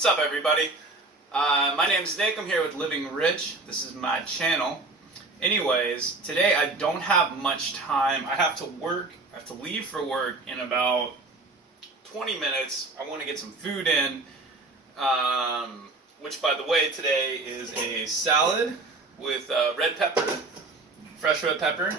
What's up, everybody? My name's Nick. I'm here with Living Rich. This is my channel. Anyways, today I don't have much time. I have to work. I have to leave for work in about 20 minutes. I want to get some food in, which, by the way, today is a salad with red pepper, fresh red pepper,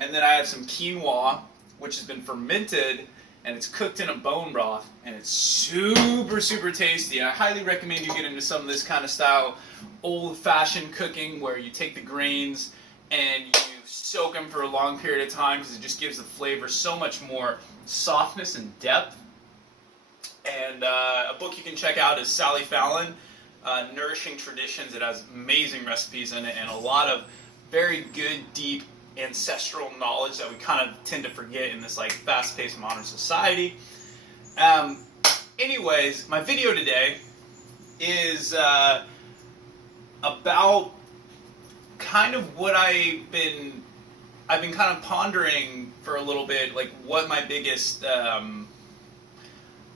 and then I have some quinoa, which has been fermented, and it's cooked in a bone broth, and it's super tasty. I highly recommend you get into some of this kind of style, old-fashioned cooking, where you take the grains and you soak them for a long period of time, because it just gives the flavor so much more softness and depth. And a book you can check out is Sally Fallon, Nourishing Traditions. It has amazing recipes in it and a lot of very good, deep, ancestral knowledge that we kind of tend to forget in this like fast-paced modern society. Anyways, my video today is about kind of what I've been kind of pondering for a little bit, like what my biggest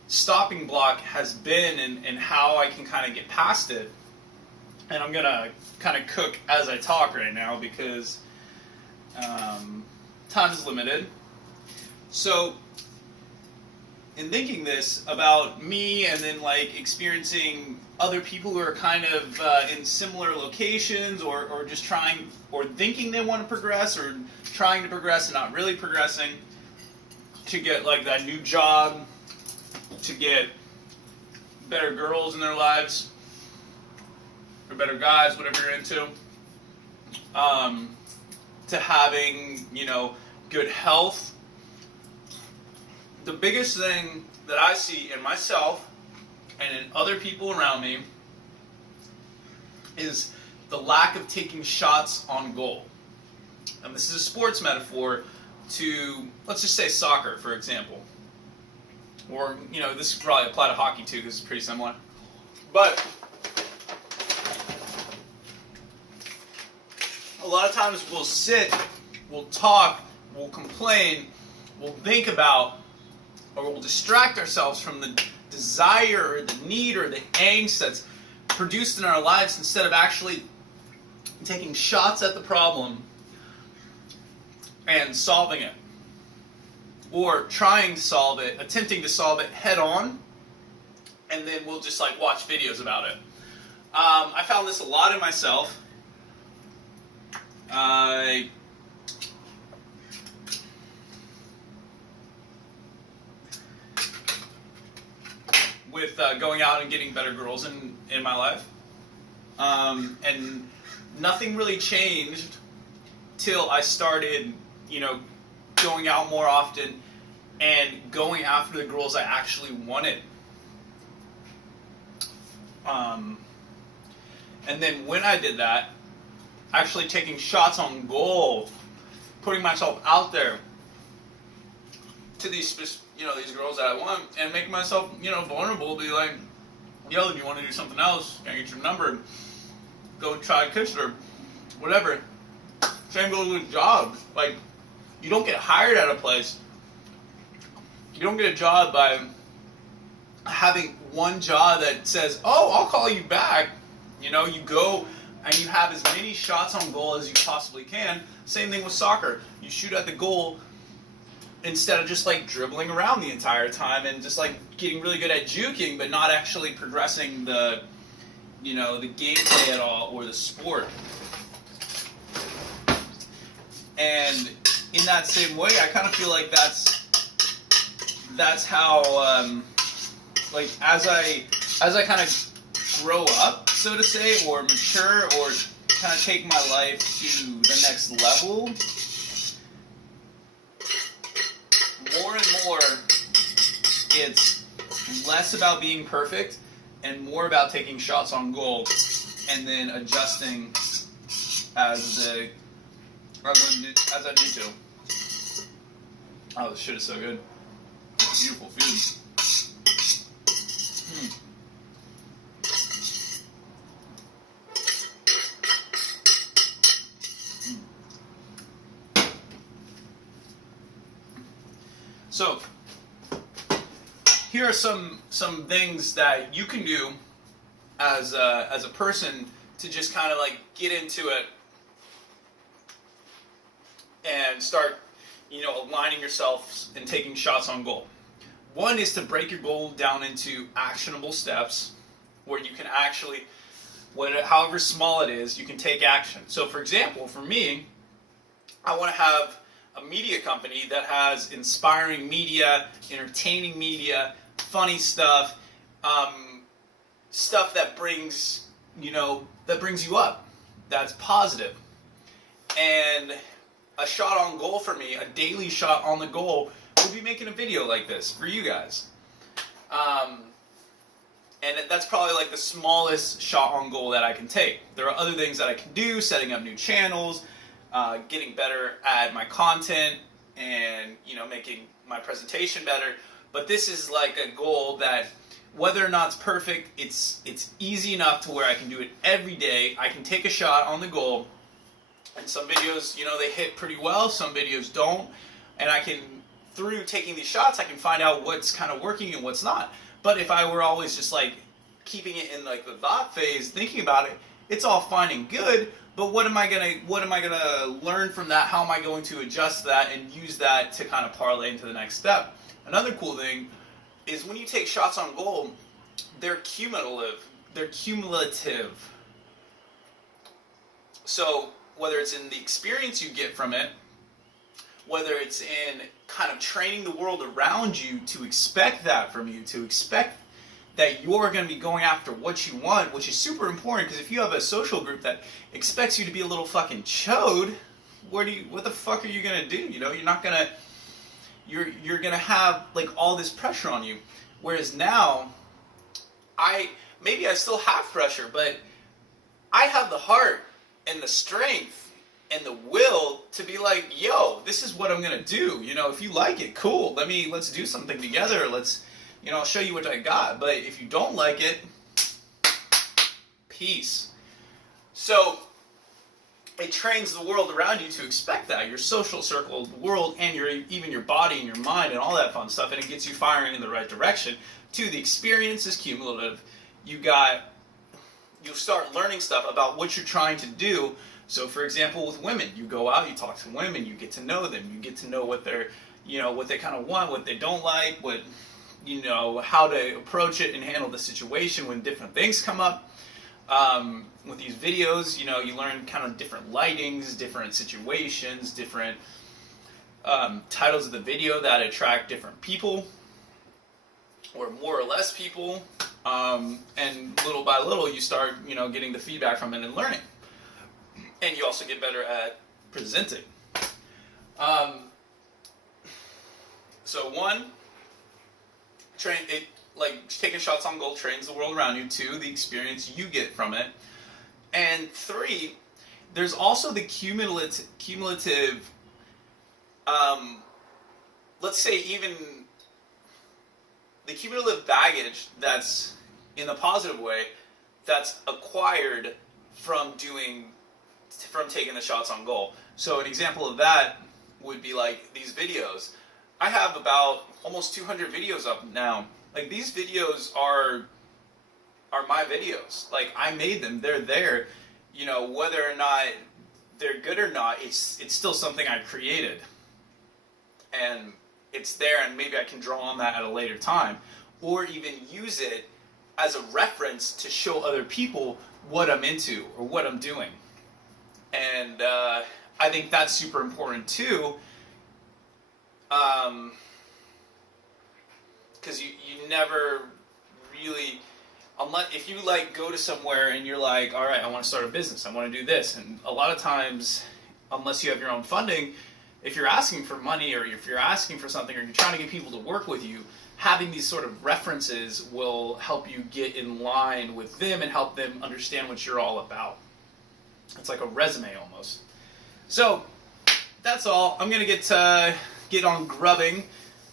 stopping block has been, and how I can kind of get past it. And I'm gonna kind of cook as I talk right now because time is limited. So, in thinking this about me, and then like experiencing other people who are kind of in similar locations, or just trying, or thinking they want to progress, or trying to progress and not really progressing, to get like that new job, to get better girls in their lives, or better guys, whatever you're into, to having, good health. The biggest thing that I see in myself and in other people around me is the lack of taking shots on goal. And this is a sports metaphor to, let's just say, soccer, for example. Or, this could probably apply to hockey too, because it's pretty similar. But a lot of times we'll sit, we'll talk, we'll complain, we'll think about, or we'll distract ourselves from the desire or the need or the angst that's produced in our lives, instead of actually taking shots at the problem and solving it, or trying to solve it, attempting to solve it head on, and then we'll just like watch videos about it. I found this a lot in myself. With going out and getting better girls in my life. And nothing really changed till I started, going out more often and going after the girls I actually wanted. And then when I did that, actually taking shots on goal, putting myself out there to these these girls that I want, and making myself, vulnerable, be like, yo, do you want to do something else? Can I get your number? Go try to kiss her, whatever. Same goes with jobs. Like, you don't get hired at a place. You don't get a job by having one job that says, oh, I'll call you back. You go and you have as many shots on goal as you possibly can. Same thing with soccer. You shoot at the goal instead of just like dribbling around the entire time and just like getting really good at juking, but not actually progressing the gameplay at all, or the sport. And in that same way, I kind of feel like that's how like as I kind of grow up, so to say, or mature, or kind of take my life to the next level, more and more it's less about being perfect and more about taking shots on goal, and then adjusting as I need to. Oh, this shit is so good. It's beautiful food. So, here are some things that you can do as a person to just kind of like get into it and start, aligning yourselves and taking shots on goal. One is to break your goal down into actionable steps where you can actually, however small it is, you can take action. So for example, for me, I want to have a media company that has inspiring media, entertaining media, funny stuff, stuff that brings you up, that's positive. And a shot on goal for me, a daily shot on the goal, would be making a video like this for you guys. And that's probably like the smallest shot on goal that I can take. There are other things that I can do, setting up new channels, getting better at my content, and making my presentation better. But this is like a goal that, whether or not it's perfect, it's easy enough to where I can do it every day. I can take a shot on the goal, and some videos, they hit pretty well, some videos don't, and I can, through taking these shots, I can find out what's kind of working and what's not. But if I were always just like keeping it in like the thought phase, thinking about it, it's all fine and good, but what am I gonna learn from that? How am I going to adjust that and use that to kind of parlay into the next step? Another cool thing is when you take shots on goal, they're cumulative. So whether it's in the experience you get from it, whether it's in kind of training the world around you to expect that from you, to expect that you're going to be going after what you want, which is super important, because if you have a social group that expects you to be a little fucking chode, what the fuck are you going to do? You're not going to, you're going to have like all this pressure on you. Whereas now, maybe I still have pressure, but I have the heart and the strength and the will to be like, yo, this is what I'm gonna do. If you like it, cool. Let's do something together. I'll show you what I got. But if you don't like it, peace. So it trains the world around you to expect that, your social circle, the world, and even your body and your mind and all that fun stuff, and it gets you firing in the right direction. Two, the experience is cumulative. You'll start learning stuff about what you're trying to do. So for example, with women, you go out, you talk to women, you get to know them, you get to know what they're, what they kind of want, what they don't like, how to approach it and handle the situation when different things come up. With these videos, you learn kind of different lightings, different situations, different titles of the video that attract different people, or more or less people, and little by little you start, getting the feedback from it and learning. And you also get better at presenting. So one, taking shots on goal trains the world around you. Two, the experience you get from it. And three, there's also the cumulative, let's say even the cumulative baggage that's in the positive way, that's acquired from taking the shots on goal. So an example of that would be like these videos. I have about almost 200 videos up now. Like, these videos are my videos. Like, I made them. They're there. Whether or not they're good or not, it's still something I created. And it's there, and maybe I can draw on that at a later time. Or even use it as a reference to show other people what I'm into or what I'm doing. And I think that's super important too, because you never really, if you go to somewhere and you're like, all right, I want to start a business, I want to do this, and a lot of times, unless you have your own funding, if you're asking for money or if you're asking for something or you're trying to get people to work with you, having these sort of references will help you get in line with them and help them understand what you're all about. It's like a resume almost. So that's all. I'm gonna get on grubbing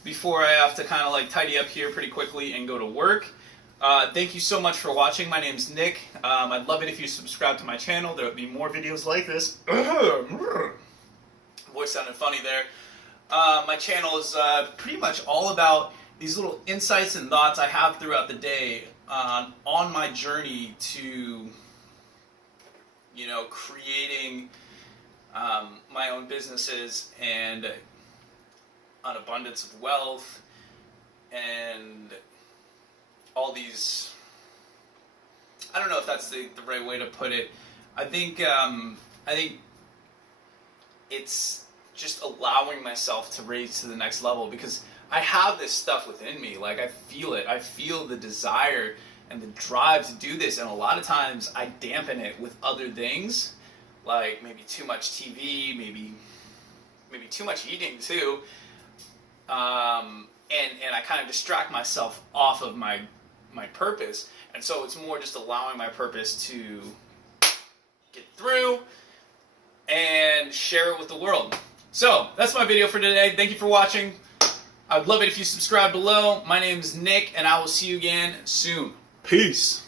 before I have to kind of tidy up here pretty quickly and go to work. Thank you so much for watching. My name's Nick. I'd love it if you subscribe to my channel. There would be more videos like this. Voice sounded funny there. My channel is pretty much all about these little insights and thoughts I have throughout the day on my journey to, creating my own businesses and an abundance of wealth and all these, I don't know if that's the right way to put it. I think it's just allowing myself to raise to the next level, because I have this stuff within me. Like, I feel it. I feel the desire and the drive to do this, and a lot of times I dampen it with other things, like maybe too much TV, maybe too much eating too, and I kind of distract myself off of my purpose. And so it's more just allowing my purpose to get through and share it with the world. So that's my video for today. Thank you for watching. I would love it if you subscribe below. My name is Nick, and I will see you again soon. Peace.